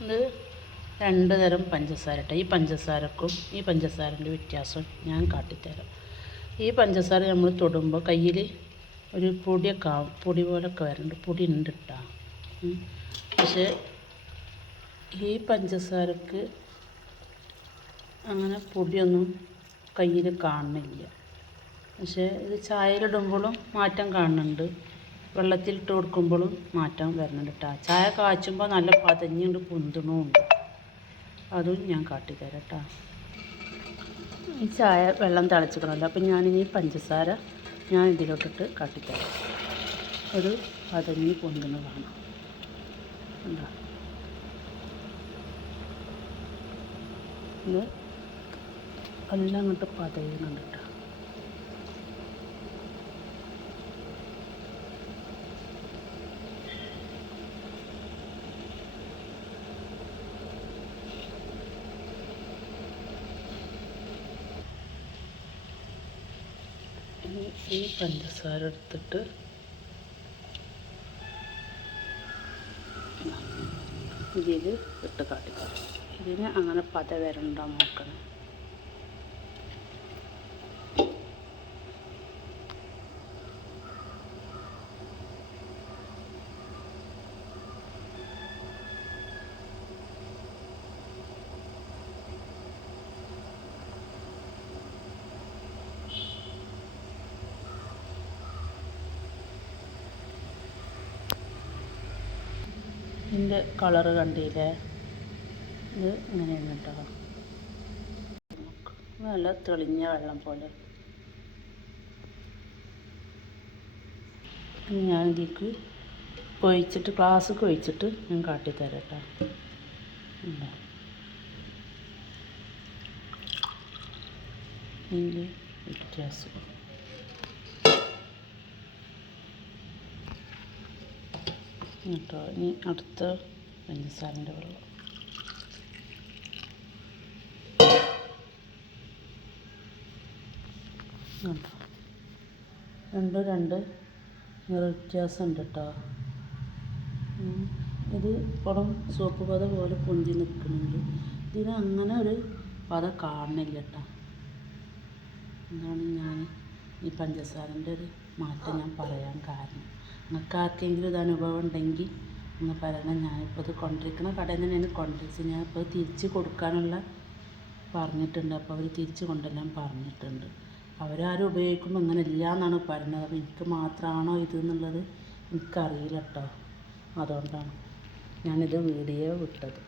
ഇത് രണ്ട് തരം പഞ്ചസാര ഇട്ട. ഈ പഞ്ചസാരക്കും ഈ പഞ്ചസാരന്റെ വ്യത്യാസം ഞാൻ കാട്ടിത്തരാം. ഈ പഞ്ചസാര നമ്മൾ തൊടുമ്പോൾ കയ്യിൽ ഒരു പൊടിയൊക്കെ ആവും. പൊടി പോലൊക്കെ വരുന്നുണ്ട് പൊടി ഉണ്ട് കേട്ടോ പക്ഷേ ഈ പഞ്ചസാരക്ക് അങ്ങനെ പൊടിയൊന്നും കയ്യിൽ കാണുന്നില്ല. പക്ഷേ ഇത് ചായയിലിടുമ്പോഴും മാറ്റം കാണുന്നുണ്ട്. വെള്ളത്തിലിട്ട് കൊടുക്കുമ്പോഴും മാറ്റം വരുന്നുണ്ട് കേട്ടോ ചായ കാച്ചുമ്പോൾ നല്ല പതഞ്ഞുകൊണ്ട് പൊന്തണുമുണ്ട് അതും ഞാൻ കാട്ടിത്തരാം കേട്ടോ ഈ ചായ വെള്ളം തിളച്ചിക്കണമല്ലോ അപ്പം ഞാനിനി പഞ്ചസാര ഞാൻ ഇതിലോട്ടിട്ട് കാട്ടിത്തരാം. ഒരു പതഞ്ഞ് പൊന്തണതാണ് ഉണ്ടോ എല്ലാം അങ്ങോട്ട് പതയുന്നുണ്ട് ഈ പഞ്ചസാര എടുത്തിട്ട് ഇതിൽ ഇട്ട് കാട്ടിത്തരാം ഇതിന് അങ്ങനെ പത വരണ്ട നോക്കണം ഇതിന്റെ കളർ കണ്ടില്ലേ? ഇത് ഇങ്ങനെയാണ് കേട്ടോ. നല്ല തെളിഞ്ഞ വെള്ളം പോലെ. ഞാൻ ഇതിലേക്ക് ഒഴിച്ചിട്ട് ഗ്ലാസ് ഒഴിച്ചിട്ട് ഞാൻ കാട്ടിത്തരാം കേട്ടോ. ഇതിന്റെ വ്യത്യാസം. കേട്ടോ. ഇനി അടുത്ത പഞ്ചസാരന്റെ വെള്ളം. കേട്ടോ രണ്ടും രണ്ട് നിറ വ്യത്യാസമുണ്ട് കേട്ടോ. ഇത് പുറം സോപ്പ് പത പോലെ പൊന്തി നിൽക്കുന്നുണ്ട്. ഇതിന് അങ്ങനെ ഒരു പത കാണുന്നില്ല കേട്ടോ. എന്താണ് ഞാൻ ഈ പഞ്ചസാരന്റെ ഒരു മാറ്റം ഞാൻ പറയാൻ കാരണം. നിങ്ങൾക്ക് ആർക്കെങ്കിലും ഇത് അനുഭവം ഉണ്ടെങ്കിൽ ഒന്ന് പറയണം. ഞാനിപ്പോൾ ഇത് കൊണ്ടിരിക്കുന്ന കടയിൽ നിന്ന് തന്നെയാണ് കൊണ്ടിരിച്ചത് ഞാനിപ്പോൾ തിരിച്ച് കൊടുക്കാനുള്ള പറഞ്ഞിട്ടുണ്ട്. അപ്പോൾ അവർ തിരിച്ച് കൊണ്ടുവരാൻ പറഞ്ഞിട്ടുണ്ട്. അവരാരും ഉപയോഗിക്കുമ്പോൾ ഇങ്ങനെ ഇല്ല എന്നാണ് പറയുന്നത്. അപ്പോൾ എനിക്ക് മാത്രമാണോ ഇത് എന്നുള്ളത് എനിക്കറിയില്ല കേട്ടോ. അതുകൊണ്ടാണ് ഞാനിത് വീഡിയോ വിട്ടത്.